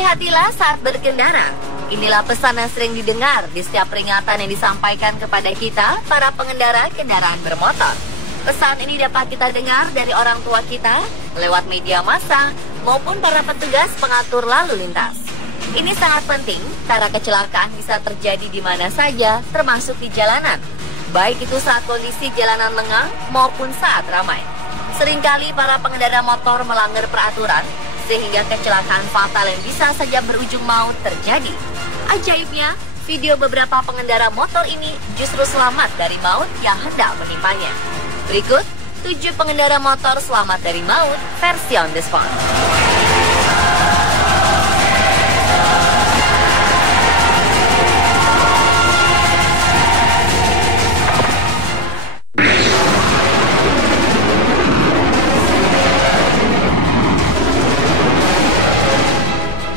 Hati-hatilah saat berkendara. Inilah pesan yang sering didengar di setiap peringatan yang disampaikan kepada kita, para pengendara kendaraan bermotor. Pesan ini dapat kita dengar dari orang tua kita, lewat media massa, maupun para petugas pengatur lalu lintas. Ini sangat penting karena kecelakaan bisa terjadi di mana saja, termasuk di jalanan. Baik itu saat kondisi jalanan lengang maupun saat ramai. Seringkali para pengendara motor melanggar peraturan, sehingga kecelakaan fatal yang bisa saja berujung maut terjadi. Ajaibnya, video beberapa pengendara motor ini justru selamat dari maut yang hendak menimpanya. Berikut 7 pengendara motor selamat dari maut versi on the spot.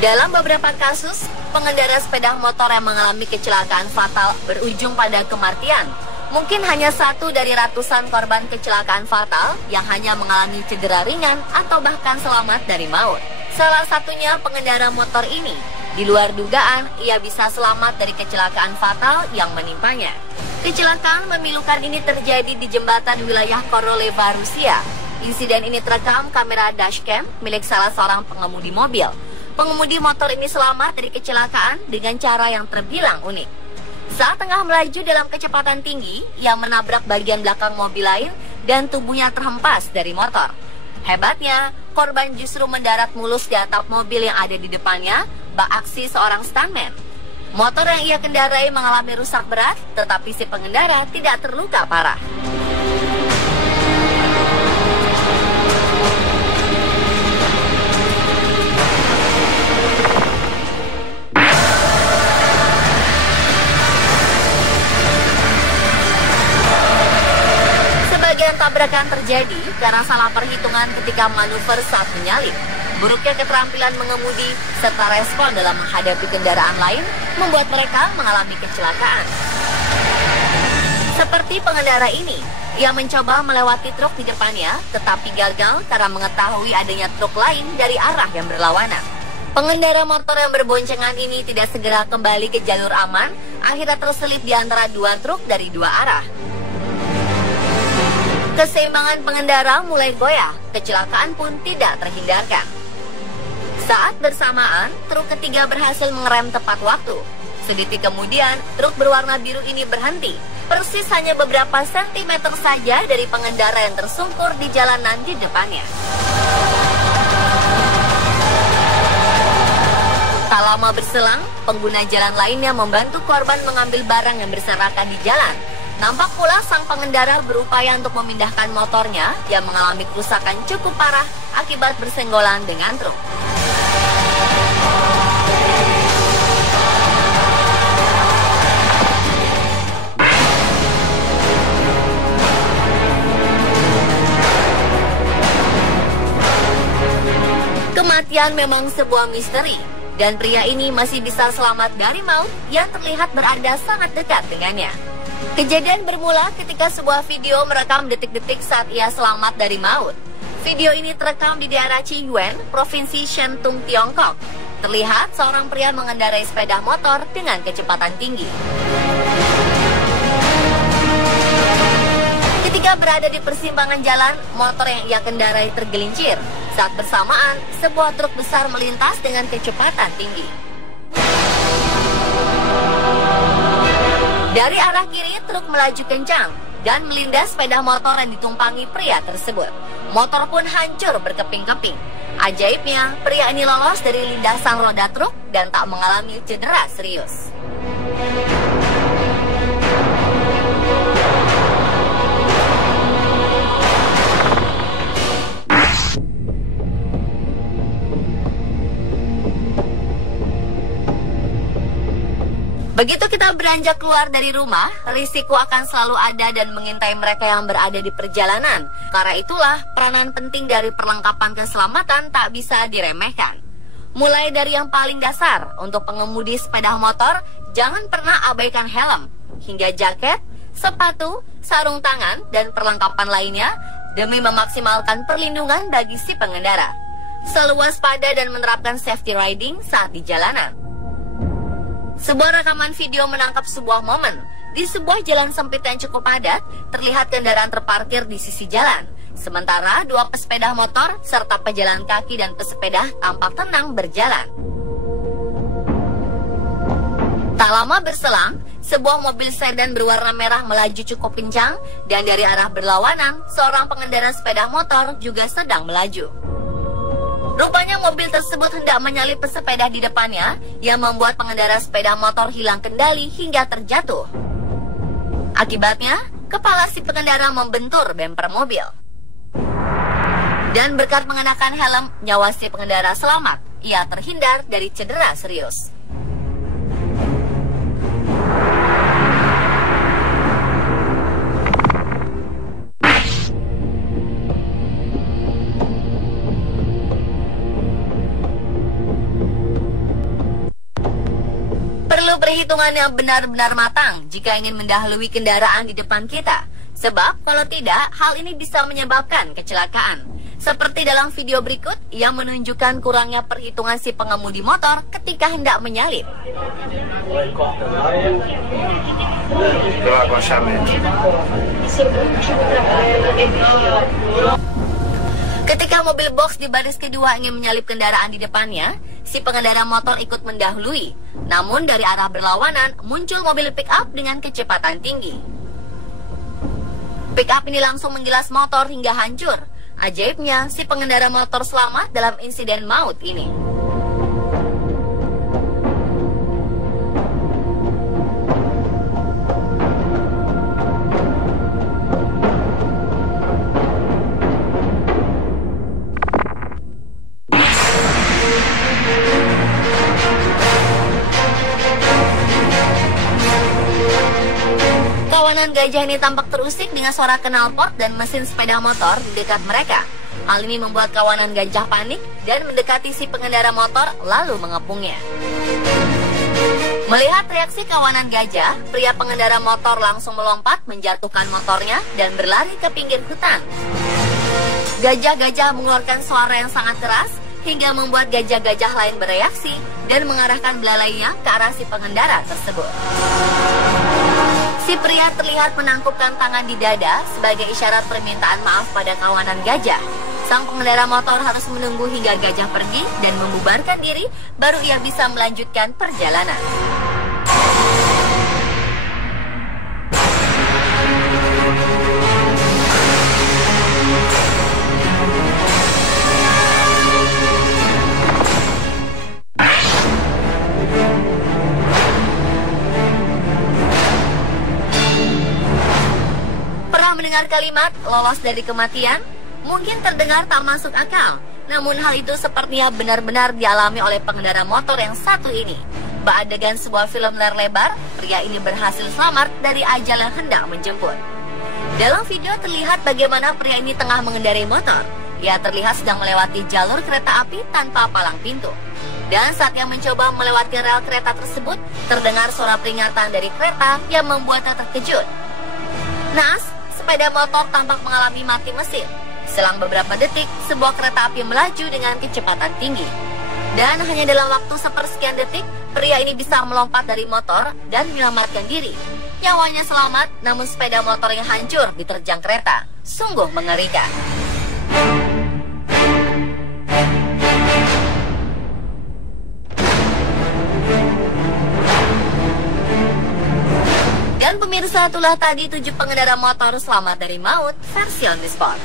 Dalam beberapa kasus, pengendara sepeda motor yang mengalami kecelakaan fatal berujung pada kematian. Mungkin hanya satu dari ratusan korban kecelakaan fatal yang hanya mengalami cedera ringan atau bahkan selamat dari maut. Salah satunya pengendara motor ini. Di luar dugaan, ia bisa selamat dari kecelakaan fatal yang menimpanya. Kecelakaan memilukan ini terjadi di jembatan wilayah Koroleva, Rusia. Insiden ini terekam kamera dashcam milik salah seorang pengemudi mobil. Pengemudi motor ini selamat dari kecelakaan dengan cara yang terbilang unik. Saat tengah melaju dalam kecepatan tinggi, ia menabrak bagian belakang mobil lain dan tubuhnya terhempas dari motor. Hebatnya, korban justru mendarat mulus di atap mobil yang ada di depannya, bak aksi seorang stuntman. Motor yang ia kendarai mengalami rusak berat, tetapi si pengendara tidak terluka parah. Tabrakan terjadi karena salah perhitungan ketika manuver saat menyalip. Buruknya keterampilan mengemudi serta respon dalam menghadapi kendaraan lain membuat mereka mengalami kecelakaan. Seperti pengendara ini, ia mencoba melewati truk di depannya, tetapi gagal karena mengetahui adanya truk lain dari arah yang berlawanan. Pengendara motor yang berboncengan ini tidak segera kembali ke jalur aman, akhirnya terselip di antara dua truk dari dua arah. Keseimbangan pengendara mulai goyah, kecelakaan pun tidak terhindarkan. Saat bersamaan, truk ketiga berhasil mengerem tepat waktu. Sedetik kemudian, truk berwarna biru ini berhenti, persis hanya beberapa sentimeter saja dari pengendara yang tersungkur di jalanan di depannya. Tak lama berselang, pengguna jalan lainnya membantu korban mengambil barang yang berserakan di jalan. Nampak pula sang pengendara berupaya untuk memindahkan motornya yang mengalami kerusakan cukup parah akibat bersenggolan dengan truk. Kematian memang sebuah misteri, dan pria ini masih bisa selamat dari maut yang terlihat berada sangat dekat dengannya. Kejadian bermula ketika sebuah video merekam detik-detik saat ia selamat dari maut. Video ini terekam di daerah Qiyuan, Provinsi Shantung, Tiongkok. Terlihat seorang pria mengendarai sepeda motor dengan kecepatan tinggi. Ketika berada di persimpangan jalan, motor yang ia kendarai tergelincir. Saat bersamaan, sebuah truk besar melintas dengan kecepatan tinggi. Dari arah kiri, truk melaju kencang dan melindas sepeda motor yang ditumpangi pria tersebut. Motor pun hancur berkeping-keping. Ajaibnya, pria ini lolos dari lindasan roda truk dan tak mengalami cedera serius. Begitu kita beranjak keluar dari rumah, risiko akan selalu ada dan mengintai mereka yang berada di perjalanan. Karena itulah, peranan penting dari perlengkapan keselamatan tak bisa diremehkan. Mulai dari yang paling dasar, untuk pengemudi sepeda motor, jangan pernah abaikan helm, hingga jaket, sepatu, sarung tangan, dan perlengkapan lainnya, demi memaksimalkan perlindungan bagi si pengendara. selalu waspada dan menerapkan safety riding saat di jalanan. Sebuah rekaman video menangkap sebuah momen. Di sebuah jalan sempit yang cukup padat, terlihat kendaraan terparkir di sisi jalan. Sementara dua pesepeda motor serta pejalan kaki dan pesepeda tampak tenang berjalan. Tak lama berselang, sebuah mobil sedan berwarna merah melaju cukup kencang dan dari arah berlawanan, seorang pengendara sepeda motor juga sedang melaju. Rupanya mobil tersebut hendak menyalip pesepeda di depannya yang membuat pengendara sepeda motor hilang kendali hingga terjatuh. Akibatnya, kepala si pengendara membentur bemper mobil. Dan berkat mengenakan helm, nyawa si pengendara selamat. Ia terhindar dari cedera serius. Perlu perhitungan yang benar-benar matang jika ingin mendahului kendaraan di depan kita. Sebab kalau tidak, hal ini bisa menyebabkan kecelakaan. Seperti dalam video berikut yang menunjukkan kurangnya perhitungan si pengemudi motor ketika hendak menyalip. Ketika mobil box di baris kedua ingin menyalip kendaraan di depannya, si pengendara motor ikut mendahului. Namun dari arah berlawanan muncul mobil pick up dengan kecepatan tinggi. Pick up ini langsung menggilas motor hingga hancur. Ajaibnya, si pengendara motor selamat dalam insiden maut ini. Kawanan gajah ini tampak terusik dengan suara knalpot dan mesin sepeda motor di dekat mereka. Hal ini membuat kawanan gajah panik dan mendekati si pengendara motor lalu mengepungnya. Melihat reaksi kawanan gajah, pria pengendara motor langsung melompat menjatuhkan motornya dan berlari ke pinggir hutan. Gajah-gajah mengeluarkan suara yang sangat keras hingga membuat gajah-gajah lain bereaksi dan mengarahkan belalainya ke arah si pengendara tersebut. Si pria terlihat menangkupkan tangan di dada sebagai isyarat permintaan maaf pada kawanan gajah. Sang pengendara motor harus menunggu hingga gajah pergi dan membubarkan diri, baru ia bisa melanjutkan perjalanan. Mendengar kalimat lolos dari kematian mungkin terdengar tak masuk akal, namun hal itu sepertinya benar-benar dialami oleh pengendara motor yang satu ini. Beradegan sebuah film layar lebar, pria ini berhasil selamat dari ajal yang hendak menjemput. Dalam video terlihat bagaimana pria ini tengah mengendarai motor. Ia terlihat sedang melewati jalur kereta api tanpa palang pintu. Dan saat yang mencoba melewati rel kereta tersebut, terdengar suara peringatan dari kereta yang membuatnya terkejut. Naas, sepeda motor tampak mengalami mati mesin. Selang beberapa detik, sebuah kereta api melaju dengan kecepatan tinggi. Dan hanya dalam waktu sepersekian detik, pria ini bisa melompat dari motor dan menyelamatkan diri. Nyawanya selamat, namun sepeda motor yang hancur diterjang kereta. Sungguh mengerikan. Dan pemirsa, itulah tadi 7 pengendara motor selamat dari maut versi On The Spot.